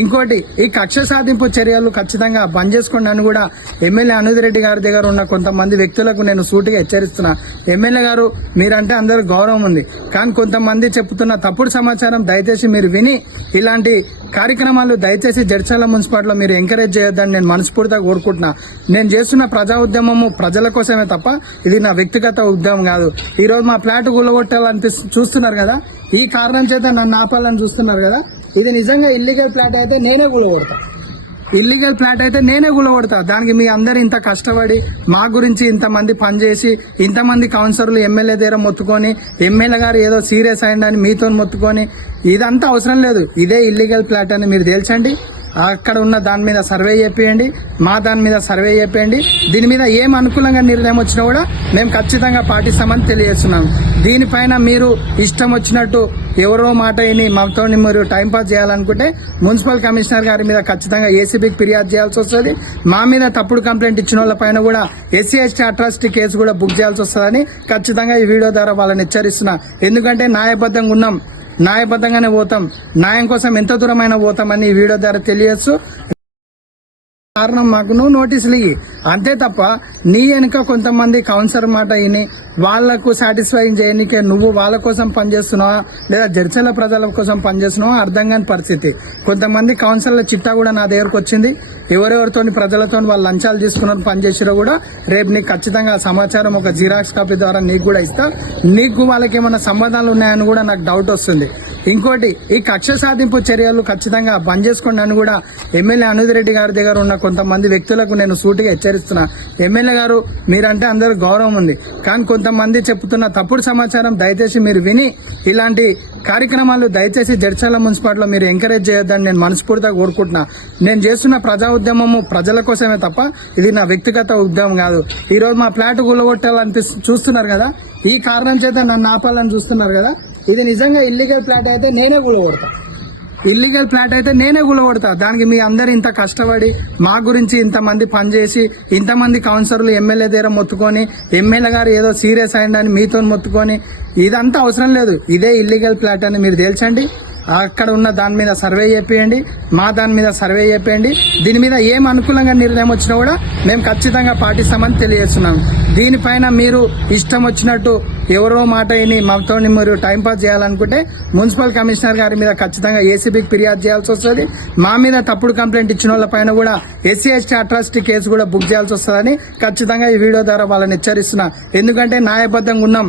ఇంకోటి ఈ కక్ష సాధింపు చర్యలు ఖచ్చితంగా బంద్ చేసుకోండి అని కూడా ఎమ్మెల్యే అనుద్ రెడ్డి గారి దగ్గర ఉన్న కొంతమంది వ్యక్తులకు నేను సూటిగా హెచ్చరిస్తున్నా. ఎమ్మెల్యే గారు మీరంటే అందరూ గౌరవం ఉంది, కానీ కొంతమంది చెప్తున్న తప్పుడు సమాచారం దయచేసి మీరు విని ఇలాంటి కార్యక్రమాలు దయచేసి జడ్చర్ల మున్సిపాలిటీలో మీరు ఎంకరేజ్ చేయొద్దని నేను మనస్ఫూర్తిగా కోరుకుంటున్నా. నేను చేస్తున్న ప్రజా ఉద్యమము ప్రజల కోసమే తప్ప ఇది నా వ్యక్తిగత ఉద్యమం కాదు. ఈ రోజు మా ఫ్లాట్ గుల్లగొట్టాలని చూస్తున్నారు కదా, ఈ కారణం చేత నన్ను ఆపాలని చూస్తున్నారు కదా. ఇది నిజంగా ఇల్లీగల్ ఫ్లాట్ అయితే నేనే కూలగొడతా. దానికి మీ అందరు ఇంత కష్టపడి మా గురించి ఇంతమంది పనిచేసి ఇంతమంది కౌన్సిలర్లు ఎమ్మెల్యే దగ్గర మొత్తుకొని ఎమ్మెల్యే గారు ఏదో సీరియస్ అయిందని మీతో మొత్తుకొని ఇదంతా అవసరం లేదు. ఇదే ఇల్లీగల్ ఫ్లాట్ అని మీరు తేల్చండి. అక్కడ ఉన్న దాని మీద సర్వే చేపియండి, మా దాని మీద సర్వే చేపియండి. దీని మీద ఏం అనుకూలంగా నిర్ణయం వచ్చినా కూడా మేము ఖచ్చితంగా పాటిస్తామని తెలియజేస్తున్నాం. దీనిపైన మీరు ఇష్టం వచ్చినట్టు ఎవరో మాట విని మాతో మీరు టైంపాస్ చేయాలనుకుంటే మున్సిపల్ కమిషనర్ గారి మీద ఖచ్చితంగా ఏసీబీకి ఫిర్యాదు చేయాల్సి వస్తుంది. మా మీద తప్పుడు కంప్లైంట్ ఇచ్చిన వాళ్ళ పైన కూడా SC ST అట్రాసిటీ కేసు కూడా బుక్ చేయాల్సి వస్తుందని ఖచ్చితంగా ఈ వీడియో ద్వారా వాళ్ళని హెచ్చరిస్తున్నా. ఎందుకంటే న్యాయబద్ధంగా ఉన్నాం, న్యాయబద్ధంగానే పోతాం, న్యాయం కోసం ఎంత దూరమైనా పోతామని ఈ వీడియో ద్వారా తెలియచ్చు. కారణం మాకు నువ్వు నోటీసులు ఇయ్యి అంతే తప్ప నీ వెనుక కొంతమంది కౌన్సిలర్ మాట విని వాళ్లకు సాటిస్ఫైయింగ్ చేయనికే నువ్వు వాళ్ళ కోసం పనిచేస్తున్నావా లేదా జడ్చర్ల ప్రజల కోసం పనిచేస్తున్నావా అర్థం కాని పరిస్థితి. కొంతమంది కౌన్సిలర్ల చిట్టా కూడా నా దగ్గరకు వచ్చింది. ఎవరెవరితో ప్రజలతో వాళ్ళు లంచాలు తీసుకున్న పనిచేసినా కూడా రేపు నీకు ఖచ్చితంగా సమాచారం ఒక జిరాక్స్ కాపీ ద్వారా నీకు కూడా ఇస్తా. నీకు వాళ్ళకి ఏమైనా సంబంధాలు ఉన్నాయని కూడా నాకు డౌట్ వస్తుంది. ఇంకోటి ఈ కక్ష సాధింపు చర్యలు ఖచ్చితంగా బంద్ చేసుకోండి అని కూడా ఎమ్మెల్యే అనుద్ రెడ్డి గారి దగ్గర ఉన్న కొంతమంది వ్యక్తులకు నేను సూటిగా హెచ్చరిస్తున్నా. ఎమ్మెల్యే గారు మీరంటే అందరూ గౌరవం ఉంది, కానీ కొంతమంది చెప్తున్న తప్పుడు సమాచారం దయచేసి మీరు విని ఇలాంటి కార్యక్రమాలు దయచేసి జడ్చర్ల మున్సిపాలిటీలో మీరు ఎంకరేజ్ చేయొద్దని నేను మనస్ఫూర్తిగా కోరుకుంటున్నా. నేను చేస్తున్న ప్రజా ఉద్యమము ప్రజల కోసమే తప్ప ఇది నా వ్యక్తిగత ఉద్యమం కాదు. ఈ రోజు మా ఫ్లాట్ గుల్లగొట్టాలని చూస్తున్నారు కదా, ఈ కారణం చేత నన్ను ఆపాలని చూస్తున్నారు కదా. ఇది నిజంగా ఇల్లీగల్ ఫ్లాట్ అయితే నేనే కూలగొడతా. దానికి మీ అందరు ఇంత కష్టపడి మా గురించి ఇంతమంది పనిచేసి ఇంతమంది కౌన్సిలర్లు ఎమ్మెల్యే దగ్గర మొత్తుకొని ఎమ్మెల్యే గారు ఏదో సీరియస్ అయిందని మీతో మొత్తుకొని ఇదంతా అవసరం లేదు. ఇదే ఇల్లీగల్ ఫ్లాట్ అని మీరు తేల్చండి. అక్కడ ఉన్న దాని మీద సర్వే చేపియండి, మా దాని మీద సర్వే చేపియండి. దీని మీద ఏం అనుకూలంగా నిర్ణయం వచ్చినా కూడా మేము ఖచ్చితంగా పాటిస్తామని తెలియజేస్తున్నాం. దీనిపైన మీరు ఇష్టం వచ్చినట్టు ఎవరో మాట విని మాతో మీరు టైంపాస్ చేయాలనుకుంటే మున్సిపల్ కమిషనర్ గారి మీద ఖచ్చితంగా ఏసీబీకి ఫిర్యాదు చేయాల్సి వస్తుంది. మా మీద తప్పుడు కంప్లైంట్ ఇచ్చిన వాళ్ళ పైన కూడా SC ST అట్రాసిటీ కేసు కూడా బుక్ చేయాల్సి వస్తుందని ఖచ్చితంగా ఈ వీడియో ద్వారా వాళ్ళని హెచ్చరిస్తున్నా. ఎందుకంటే న్యాయబద్ధంగా ఉన్నాం,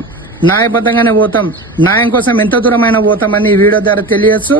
న్యాయబద్ధంగానే పోతాం, న్యాయం కోసం ఎంత దూరమైనా పోతామని ఈ వీడియో ద్వారా తెలియచ్చు.